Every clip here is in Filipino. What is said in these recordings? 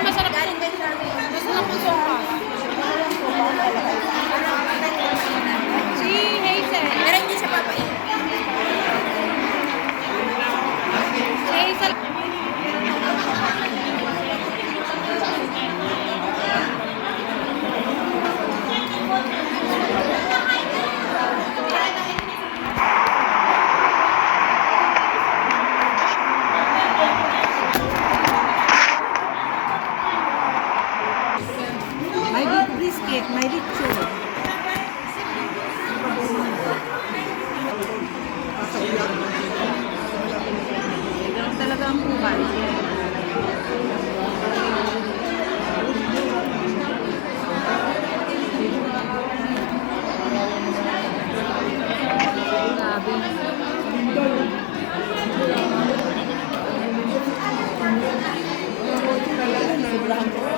masarap po. Masarap po sopa. Si Hazel. Pero hindi siya papain. Si Hazel. May beef brisket, may lechon. Ganun talaga ang buhay.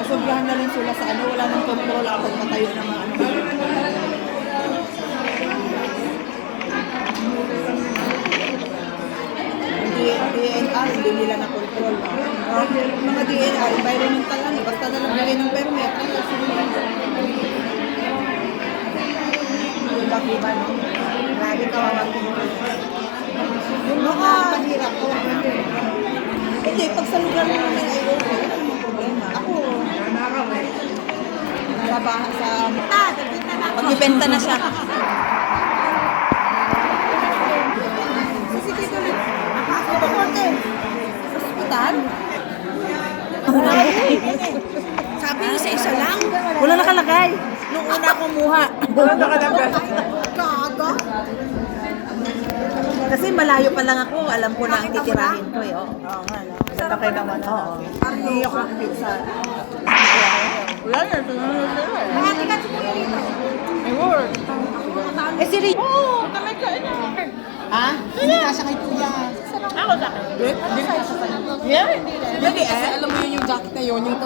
Sobrahan na rin sila sa ano, wala nang control ako patayo ng mga ano. DNR, hindi nila na control. Mga DNR, environmental ano, basta na lang bigay ng permit. Yung baki ba, no? Grabe kawawa ko. Yung mga mahirap ko. Hindi, pag sa lugar mo naman ay okay, wala namang problema. Ako, narabahan sa... Magbibenta na siya. Sige, ulit. Ako pa konti. Sa hospital? Sabi niyo sa isa lang. Wala nakalagay. Nung una kumuha. Wala nakalagay. Gaga. Kasi malayo pa lang ako, alam ko na ang titirahin ko. Oo nga, no? Ganda kayo naman. Oo. Hindi ako sa... Wala na, tunangan na sila. May word. Eh, si Rick. Oo, talaga. Ha? Hindi ka siya kay Kuya. Ako sa akin. Hindi ka siya kay Kuya. Yeah, hindi. Kasi alam mo yun yung jacket na yun, yung